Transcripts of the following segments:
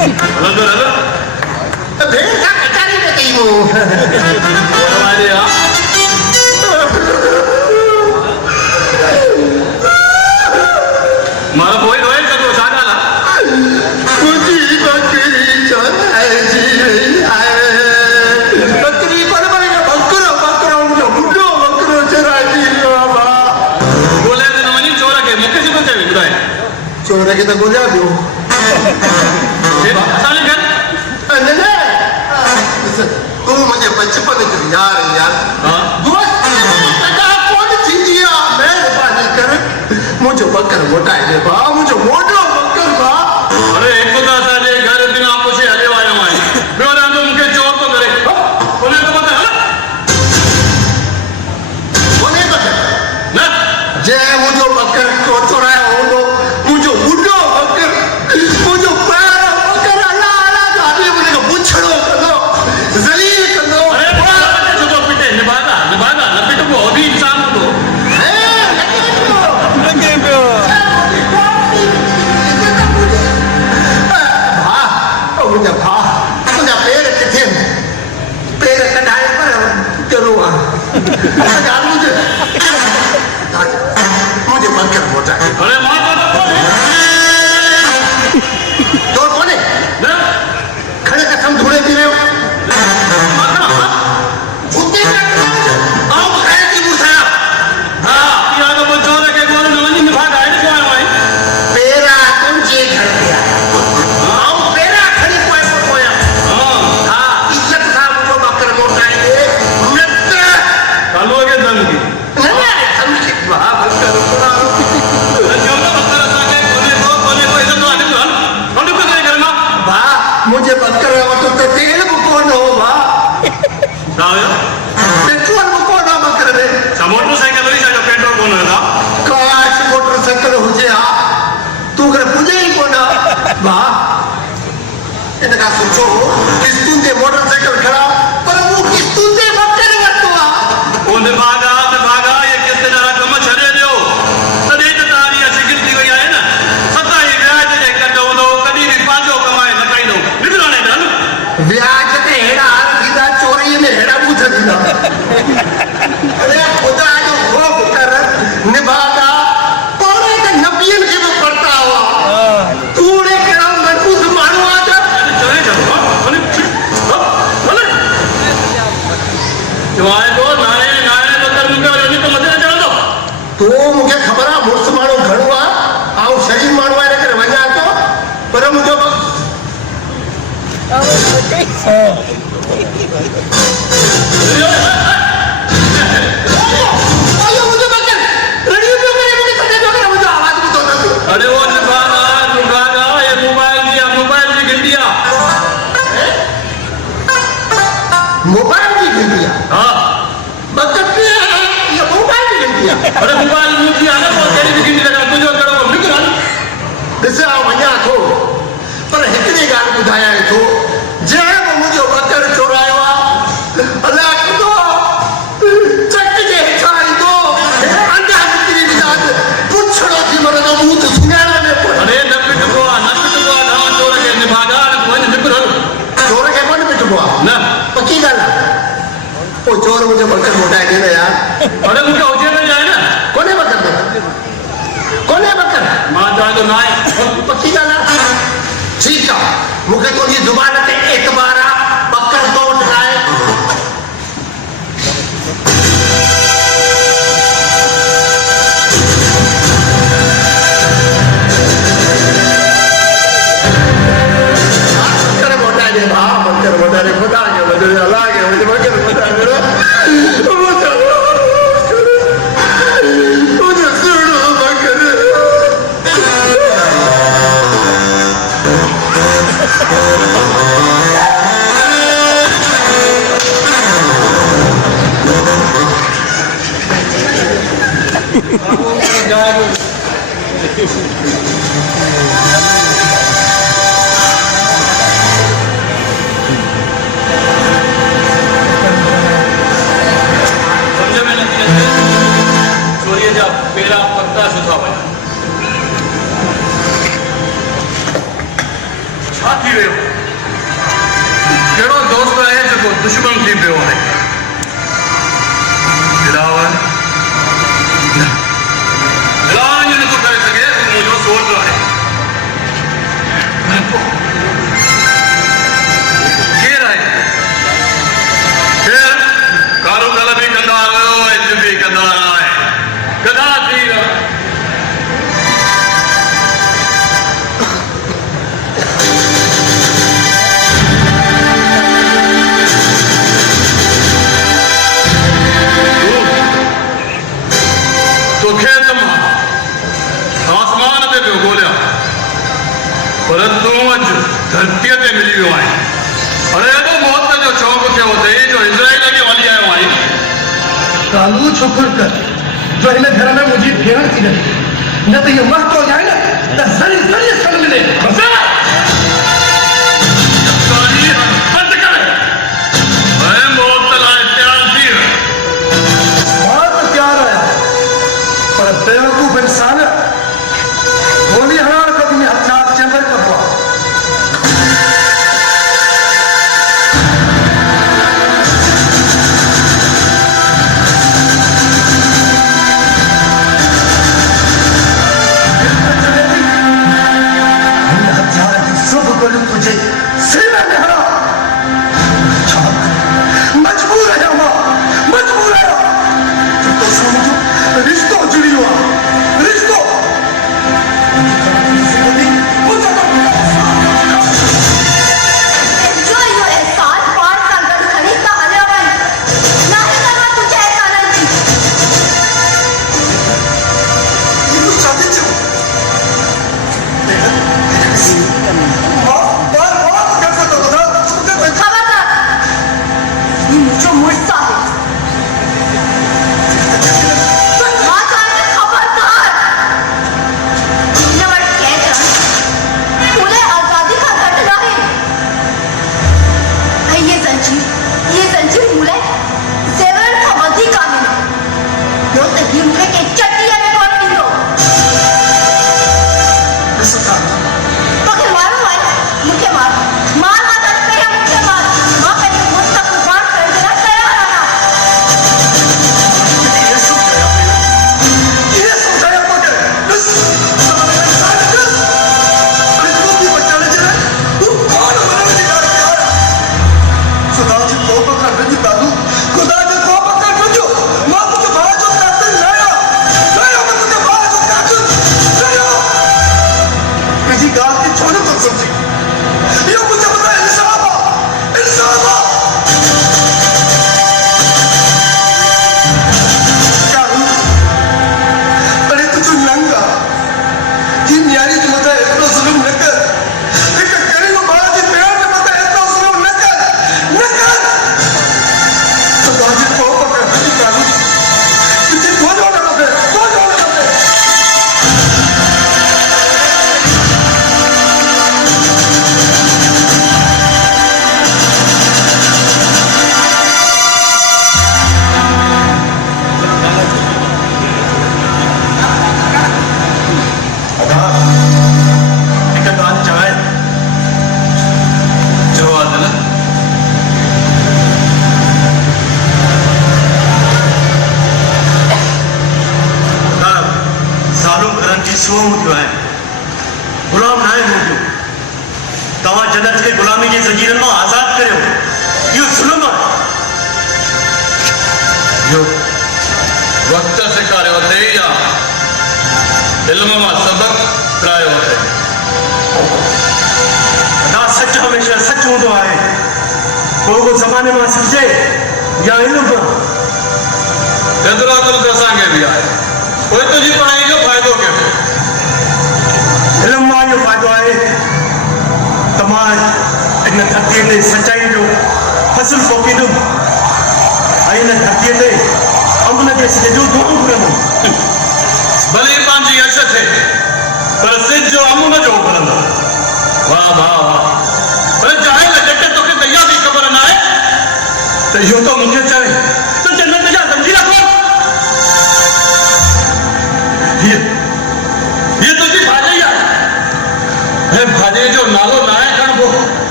Hello hello भेड़ का कचारी में कहीं वो हमारे यहाँ मारा कोई रोए तो दो सादा ला मुझे बकरी चराए जी आए बकरी पर बने बकरो बकरो मुझे बुड्ढो बकरो चराए जी बाबा बोले तो नवनी चोरा के मुक्के से तो चाहिए बुधाए चोरा के तो बोला दो साले घर नहीं तू मुझे बचपन की यार दोस्त कदा कौन थी दिया मेहरबानी कर मुझे बकर मोटाई दे बा मुझे मोटो बकर बा अरे एक तो दादा जे घर बिना पूछे हले वाया माए मेरा तो मुके चोर तो करे बोले तो बता बोले बकर ना जे मुझे बकर को चुराया हो तो मुझे बुड्ढो बकर मुझे पैर बकर अल्लाह अल्लाह जाबी मुझे को पुछड़ो करो जलील करो अरे जो तो पिटे निभागा न पिट को भी इंसान को मुझे भा मुझे पैर किथे पैर कढ़ाए पर करो यार मुझे बकर मोटा अरे मां तो कौन है ना खड़े कसम धुड़े पी रहे हो उतने आओ खाए की मुसाया हां या तो चोर के बोल नवनी निभागा है को आए पेरा कौन जे घर गया आओ पेरा खड़ी कोई कोया हां इज्जत था मुझे बकर मोटा है मित्र कालो के दम की नहीं हम की वाह बकर पूरा जो तो बकर साके बोले को इधर तो आने को हम तो करे करना वाह मुझे बकर तो तेल को न हो वाह दाया पेट्रोल को न बकर रे मोटरसाइकिल ही जो पेट्रोल कोन है काश मोटरसाइकिल हुजे हा तू कर पुजे ही को ना वाह इनका सोचो किस्तुन ते मोटरसाइकिल खड़ा पर वो किस्तुन ते बकर वतो आ ओ निभागा ये किस्ते जरा कम छरे दियो तदे त तारी अच्छी गिरती गई है ना सदा ही ब्याज जे कटो लो कदी भी पांचो कमाए न कई दो निकराने दन ब्याज ते हेड़ा हार सीधा चोरी में हेड़ा पूछ दीदा अरे खुदा जो वो कर निभागा पौरे के नबियन के भी पड़ता हुआ तूने केड़ा मजबूत मानो आज चले चलो बोले बोले तुम्हारे को नारे बकर मुके वाले तो मत चढ़ा दो तो मुझे खबर आ मुर्स मानो घणवा आउ शरीर मानो आए करे वजा तो पर मुझे आयो मुझे बकर रेडियो पे मुझे सजे जो करे मुझे आवाज भी तो नहीं अरे वो निभागा ये मोबाइल की गिल्टिया मोबाइल की गिनतिया हां बकर के ये मोबाइल की गिनतिया अरे मोबाइल की आना तो तेरी भी गिनती लगा तुझो करो निकल ॾिसे आ वञा थो पर हिकिड़ी ॻाल्हि ॿुधायां थो जंहिं बि मुंहिंजो बकर चोरायो आहे अलाए किथो चक जे हेठां ईंदो अंधा निकिरी वेंदा पुछड़ो थी मरंदो मूं त सुञाण में पए अरे न पिटबो ना चोर के निभागा कोई निकल चोर खे कोन पिटबो आहे ना पक्की ॻाल्हि आहे पोइ चोर मुंहिंजो बकर मोटाए ॾींदो यार अरे मुके हुजे न जाए ना कोन्हे बकर मां चवां तो ना आहे पक्की ॻाल्हि आहे ठीकु आहे मूंखे तुंहिंजी ज़ुबान ते एतबार आहे बकर तो वटि आहे बकर मोटाए दे भाउ बकर मोटाए दे खुदा के वजह अल्लाह के वजह बकर मोटाए दे मुझे सुनो बकर छाती वे वियो आहे अरे एॾो मौत जो शौक़ थियो अथई जो इज़राइल खे वञी आयो आहीं कालू शुक्र कर जो हिन घर में मुंहिंजी भेण थी रहे न त इहो महतो जाए न त ज़री ज़री सन मिले बंदि कर मैं मौत लाइ तयार थी मां त तयार आहियां पर बेवकूफ़ इंसान गोली हलाइण खां बि हथियार चेंबर कबो आहे तुझे सेना में हरा मजबूर है मजबूर है तो समझो रिश्तों जुड़ी हुआ रिश्तों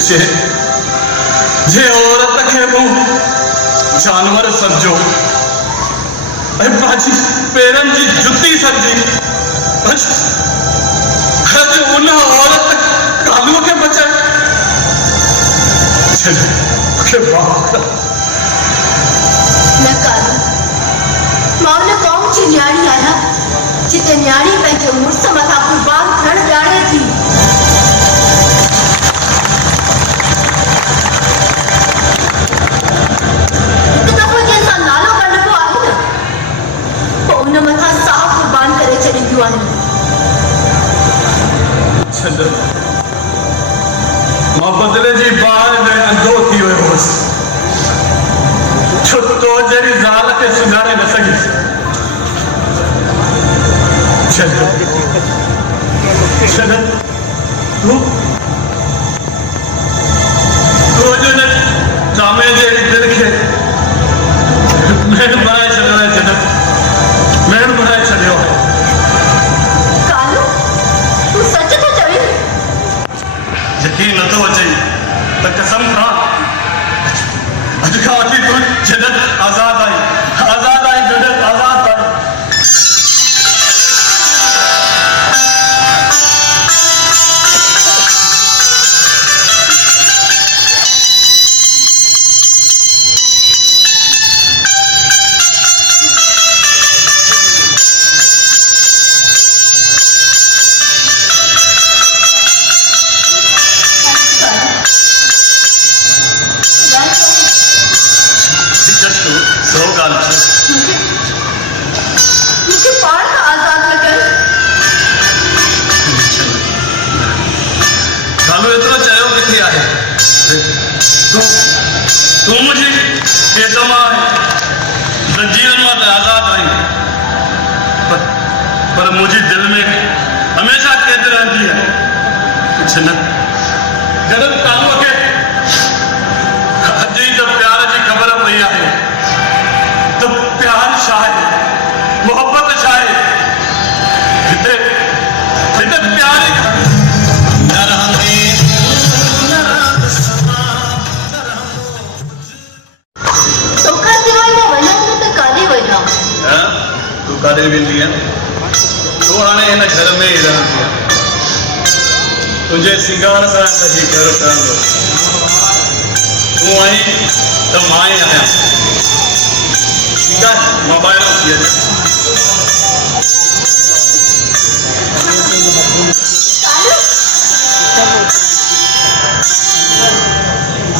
जे औरत खे जानवर समझो पाजी पेरन जी जुती समझी उन औरत कालू के बचाए न कालू मां उन कौम जी न्याणी आहियां जिते न्याणी पंहिंजे मुड़ुस मथां कुर्बान थियण ॼाणे थी। हिकु दफ़ो जंहिंसां नालो कढिबो आहे न पोइ उन मथां साहु कुर्बान करे छॾींदियूं आहिनि। मां बदिले जी बार में अंधो थी वियो हुअसि छो तो जहिड़ी ज़ाल खे सुञाणे न सघियसि। तूं अॼु जामे जे दिलि खे महल बनाए छॾियो आहे महल बनाए छॾियो आहे। कालू तूं सच थो चवीं? यकीन नथो अचे त कसम खा अॼु खां वठी तूं जन्नत आज़ाद आई जन्नत आज़ाद आई। मुझे पाण का आजाद न कर। कालू एतिरो चयो किथे आहे तूं मुंहिंजी कैद मां ज़ंजीरनि मां त आज़ाद आई पर मुंहिंजी दिलि में हमेशह कैद रहंदी आहे। जॾहिं कालूअ खे अॼु ई त प्यार जी ख़बर पई आहे तो प्यार छा आहे मोहब्बत छा आहे हिते प्यार ई तोखा सवाइ मां वञां त काॾे वञां? तूं काॾे वेंदी आहे तूं हाणे हिन घर में ई रहंदी आहे तुंहिंजे सिंगार सां सॼी घर ठहंदो तूं आहीं त मां ई आहियां। मोबाइल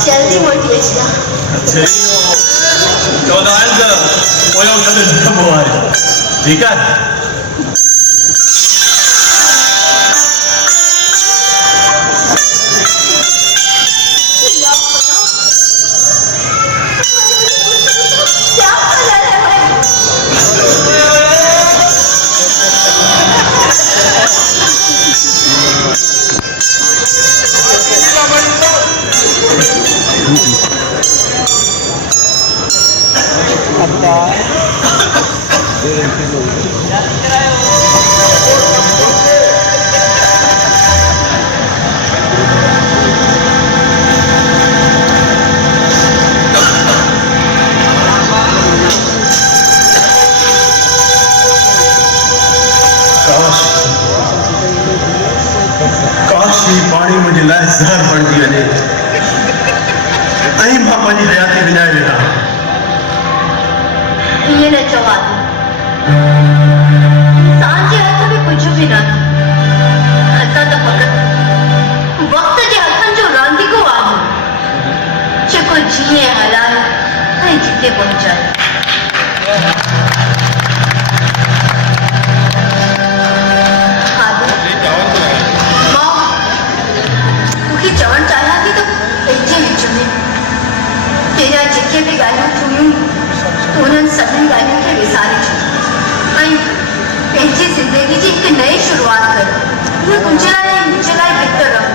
जल्दी मोटी अचिया। चौदह ठीक है। पानी मुझे लाइ ज़हर बणजी वञे ऐं मां पंहिंजी हयाती विञाए वेठा। ये न चवा इंसान जे हथ में कुछ भी न असां त फ़क़त वक़्त जे हथनि जो रांदीको आहे जेको जीअं हलाए ऐं जिते पहुचाए। चवण चाहियां थी तो पंहिंजे विच में तेरा जेके भी ॻाल्हियूं थियूं उन्हनि सभिनी ॻाल्हियुनि खे विसारे छॾ ऐं पंहिंजी ज़िंदगी जी हिकु नई शुरूआत कर। इहो तुंहिंजे लाइ ऐं मुंहिंजे लाइ बहितर रहो।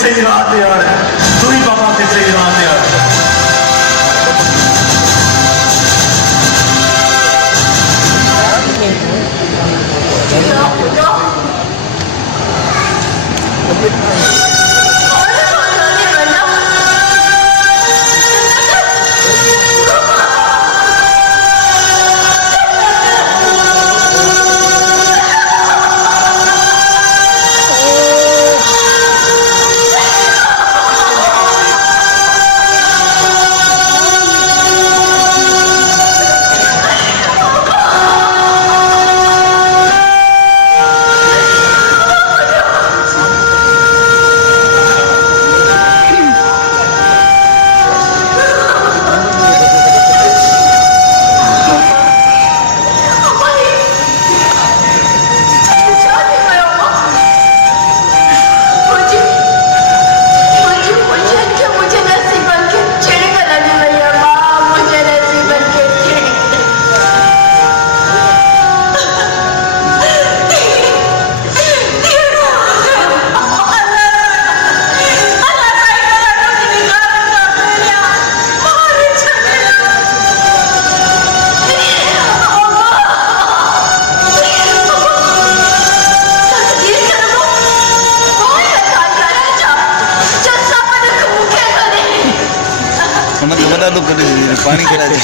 सही राह ते यार, तू ही पापा के सही राह ते यार। पानी खिला दे।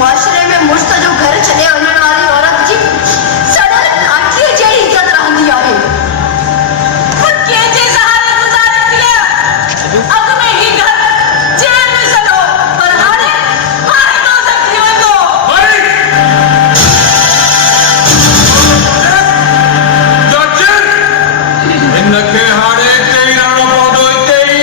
माशरे में मुझसे जो घर चले वञण वारी औरत जी सड़ल काठी जहिड़ी इज़त रहंदी आहे। खुद कंहिंजे सहारे गुज़ारंदी आहे। अॻ में ही घर जेल में सड़ो पर हाणे तो थी वेंदो। इनके हाणे हिते ई रहणो पवंदो, हिते ई।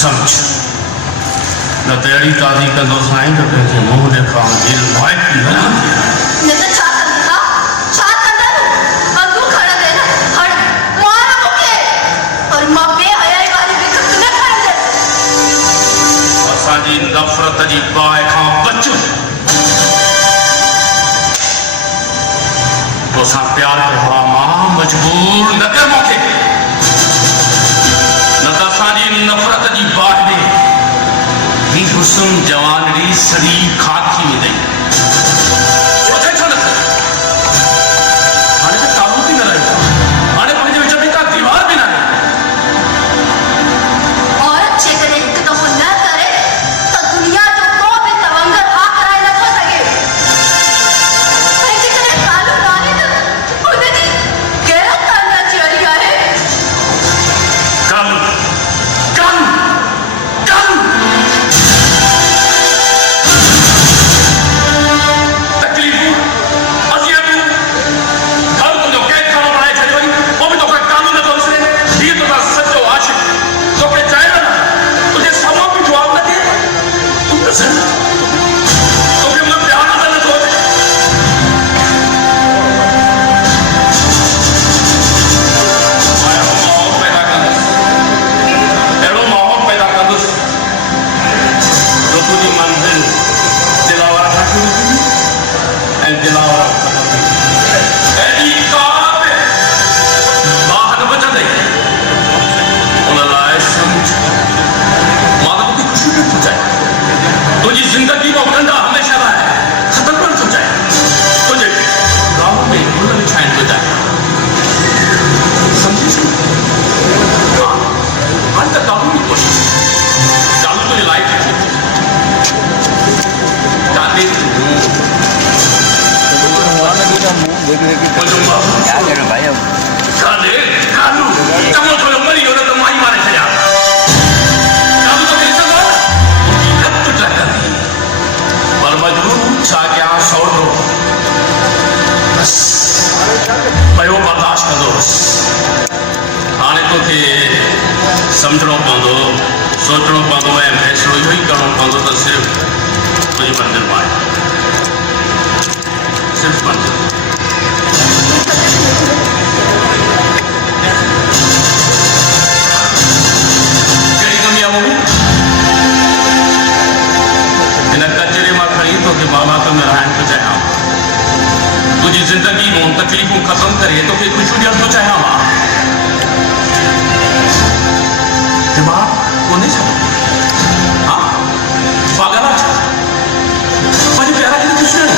समझ न तेरी ताज़ी कंदो साईं तो कंहिंखे मुंहुं ॾेखारण जी लाइक़ न न त छा कंदा छा कंदा अॻु खणंदे न हण मार मूंखे और मां बेहयाई वारी विख न खणंदसि। असांजी नफ़रत जी बाहि खां बचो तोसां प्यार खे हवा मजबूर न कर मौके न त असांजी नफ़रत जी बाहि में ही हुस्न जवान डी सड़ी खाक थी वेंदई सोचे छो न हाणे त ताबूत ई न रहियो हाणे पंहिंजे विच में का दीवार बि न आहे औरत जेकॾहिं हिकु दफ़ो न करे त दुनिया जो को बि तवंगर हा कराए नथो सघे ऐं जेकॾहिं कानून आहे त हुनजी गैरत कान अची वई आहे कानून कानून कानून तकलीफ़ूं अज़ियतूं घर तुंहिंजो कैद खानो बणाए छॾियो वई पोइ बि तोखे कानून नथो विसरे हीअ तुंहिंजा सचो आशिक़ तोखे चए न तुंहिंजे साम्हूं बि जवाबु न ॾिए तूं ॾिस तोखे मां प्यार नथो अचे अहिड़ो माहौल पैदा कंदुसि जो तुंहिंजी मंज़िल दिलावर ठाही ऐं दिलावर अहिड़ी का बि बाहि न बचंदई उन लाइ सम्झ मां त तोखे कुझु बि थो चाहे तुंहिंजी ज़िंदगी जो गंढा हमेशह लाइ ख़तमु करणु थो चाहे तुंहिंजे गांव में गुल विछाइण थो चाहे सम्झी छो हा हाणे त कानूनी कोशिश चालू तुंहिंजी लाइफ थी काथे तूं देख देख मुंहिंजो बाबू क्या करे भाई अब काले कालू चङो थोरो मरी वियो न त मां ई मारे छॾियां कालू तो ॾिसंदो हक़ टकंदी पर मजबूर छा कयां सौदो बस पियो बर्दाश्त कंदोसि हाणे तोखे सम्झणो पवंदो सोचणो पवंदो ऐं फ़ैसिलो इहो ई करणो पवंदो त सिर्फ़ु तुंहिंजी मंज़िल मां आहे सिर्फ़ु मंज़िल कहिड़ी कमी आहे मूंखे हिन कचरे मां खणी तोखे बाबात में रहण थो चाहियां तुंहिंजी ज़िंदगी में तकलीफ़ूं ख़तमु करे तोखे ख़ुशियूं ॾियण थो चाहियां मां दिमाग़ कोन्हे छा हा पागल आहे छा पंहिंजे प्यार खे ख़ुशि न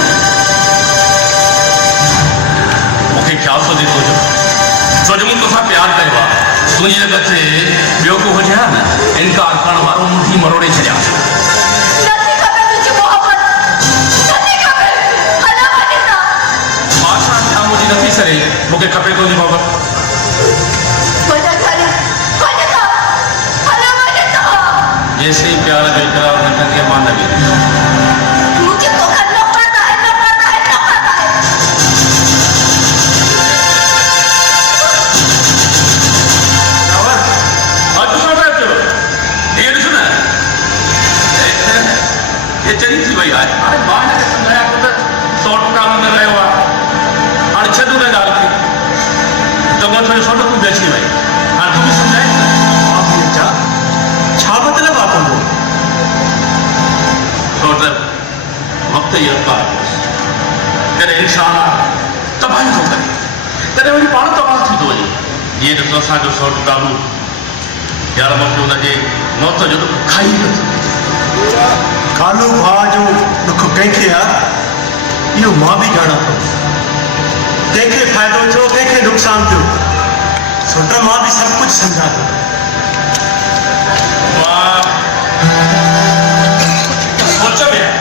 मूंखे ख़्यालु थो ॾे तुंहिंजो छो जो मूं तोसां प्यारु कयो आहे तुंहिंजी जॻह ते ॿियो को हुजे हा न इनकार करण वारो मुंहिंजी मरोड़े छॾियां नथी खपे तुंहिंजी मोहबत नथी खपे हला वञे था मां छा कयां मुंहिंजी नथी सरे मूंखे खपे तुंहिंजी मोहबत वञा खणी वञे था हला वञे था जेसिताईं प्यार जो इक़रार न कंदी मां न वेंदी मुझे तोखां नफ़रत आहे नफ़रत आहे नफ़रत आहे अॼु छो पिया चयो हीअ ॾिसो न हे चरी थी वई आहे हाणे मां हिनखे सम्झायां थो त सौट कानून न रहियो आहे हाणे छॾ हुन ॻाल्हि खे चङो थोरी सौट तूं बि अची वई हाणे तूं बि सम्झाए छा मतिलबु आहे तुंहिंजो सौट वक़्तु इहो कार कॾहिं इंसान आहे तबाही थो करे कॾहिं वरी पाण तबाह थी थो वञे जीअं ॾिसो असांजो सौट कानून यार मूंखे हुनजे मौत जो ॾुख खाई नथो कालू भाउ जो ॾुख कंहिंखे आहे इहो मां बि ॼाणा थो कंहिंखे फ़ाइदो थियो कंहिंखे नुक़सानु थियो छो त मां बि सभु कुझु सम्झां थो मां सोच में आहियां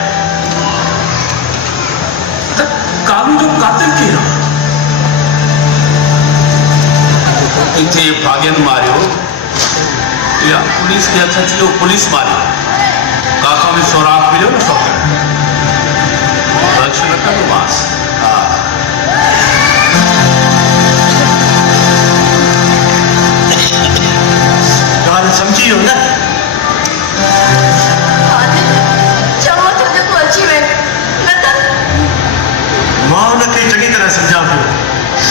त कानून जो कातिल केरु आहे किथे भाॻियनि मारियो या पुलिस खे हथ अची वियो पुलिस मारियो काका में सुराग मिलियो न सौट लक्ष्य न कंदो मांसि हा ॻाल्हि सम्झी वियो न चङो थियो त तूं अची वई न त मां हुनखे चङी तरह सम्झां पियो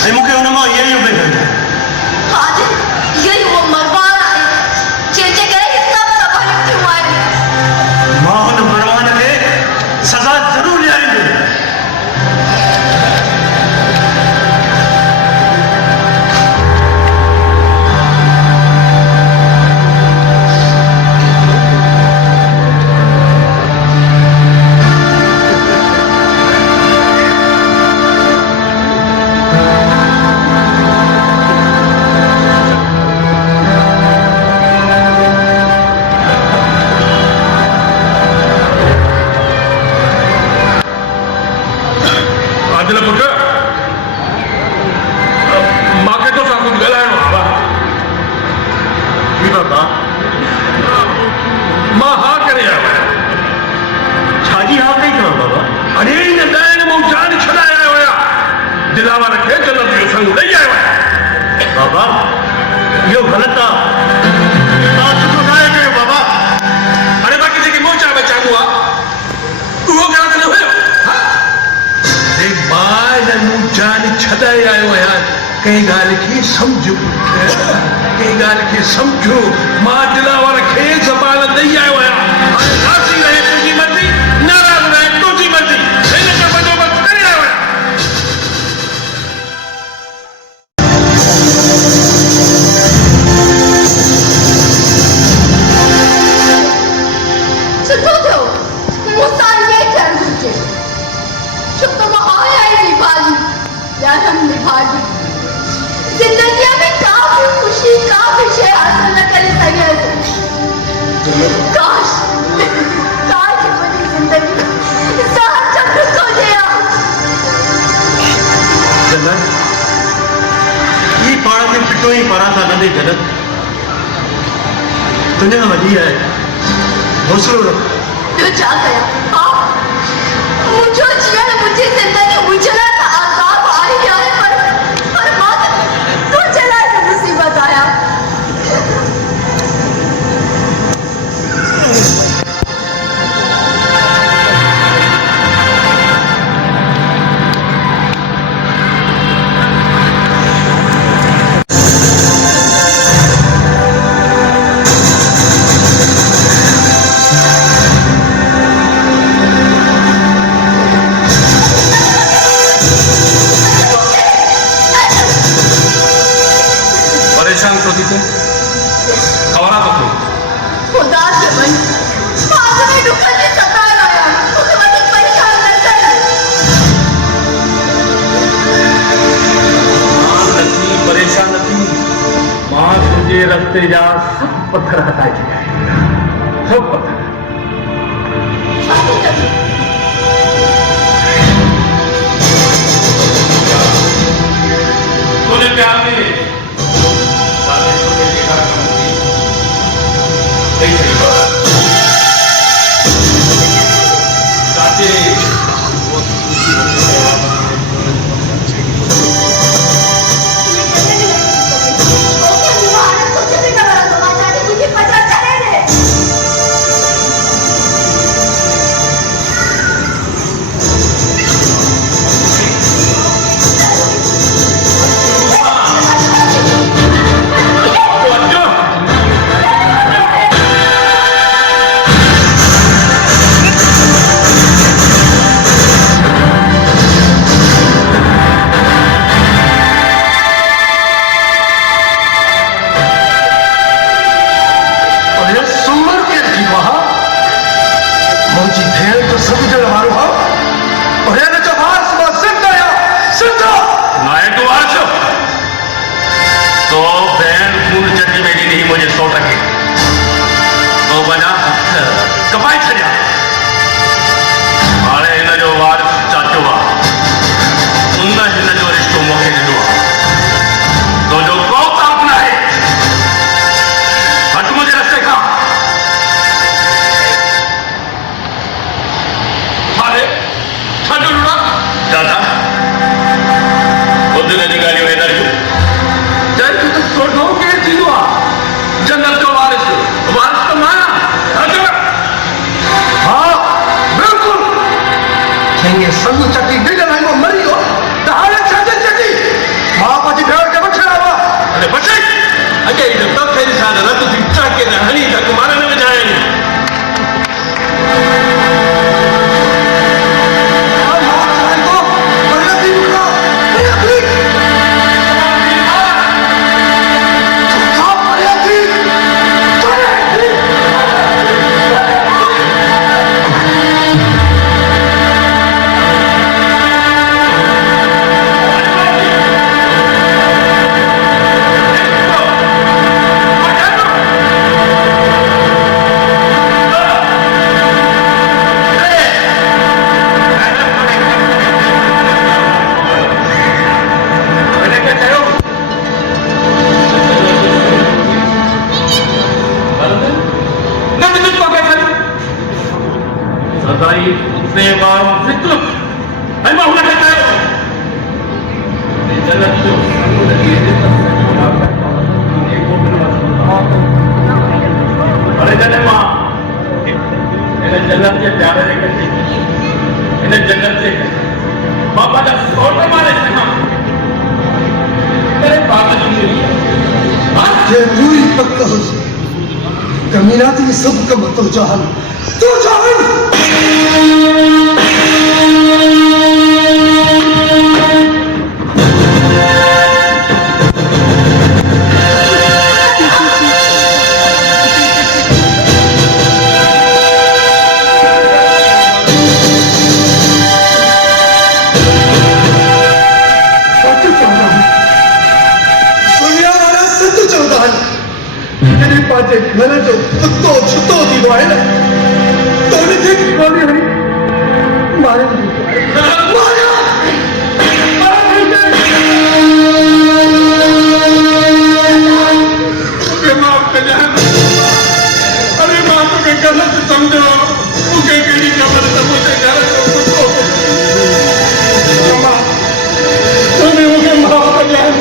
ऐं मूंखे हुन मां इहा ई उमेद हुई आज यही वो मरवान आहे जंहिंजे करे सभु तबाहियूं थियूं आहिनि दिलावर खे जन्नत जो संग ॾेई आयो आहियां। बाबा इहो ग़लति आहे। तव्हां सुठो नाहे कयो बाबा। हाणे बाक़ी जेकी मोचा बचाइबो आहे उहो ग़लति न हुयो। मां हिन जान छॾाए आयो आहियां। कंहिं ॻाल्हि खे सम्झो, कंहिं ॻाल्हि खे सम्झो। मां दिलावर खे ज़बान ॾेई आयो आहियां। हाणे राज़ी रहे तुंहिंजी मर्ज़ी, नाराज़ रहे तुंहिंजी मर्ज़ी। हिन खे बंदोबस्त करे आयो आहियां। सुठो थियो मूंसां इहे थियणु घुरिजे। छो त मां आया ई निभाली या हम निभाली। ज़िंदगीअ में का बि ख़ुशी, का बि शइ हासिल न करे सघियसि। काश मुंहिंजी ज़िंदगी ज़हर चक्र हुजे हा। जन्नत ई पाण खे पिटो ई पारां था न ॾे। जन्नत तुंहिंजा वॾी आहे, हौसलो रख। ॿियो छा कयां? हा मुंहिंजो जीअण, मुंहिंजी ज़िंदगी मुंहिंजे लाइ त आज़ाब आहे ई आहे, पर मां त तुंहिंजे लाइ त मुसीबत आहियां। परेशान छो थी थिए? ख़बर आहे तोखे? खुदा के मन पास में दुखन जी सताए आया। मूंखे वधीक परेशान न कर। नथी परेशान नथी। मां तुंहिंजे रस्ते जा सभु पत्थर हटाए छॾिया आहिनि। सभु पत्थर। तुंहिंजे प्यार में जन्नत जो अरे जने मां इन जन्नत के प्यारे जे करे इन जन्नत जे बाबा का सोट मारे सका तेरे बाबा जी ये तू ही पक्का हो कमीनाती सब कम तो जान घर जो कुत्तो छुत्तो थी वो है ना तो उन्हें गोली हरी मारे माफ कर अरे माँ को गलत समझो मुझे केड़ी खबर था मुझे गलत तुम्हें मुझे माफ कर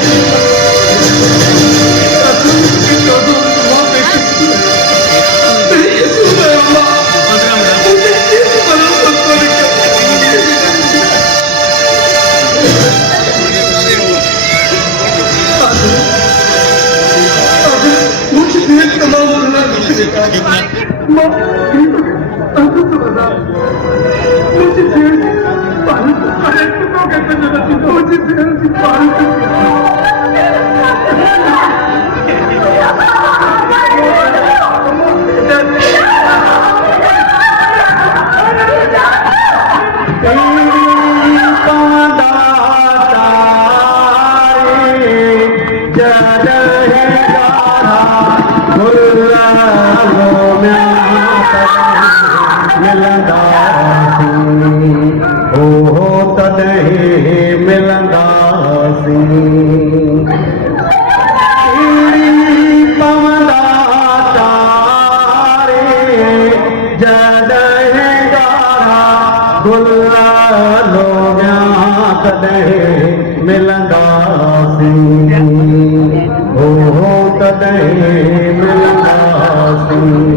मिलंदासीं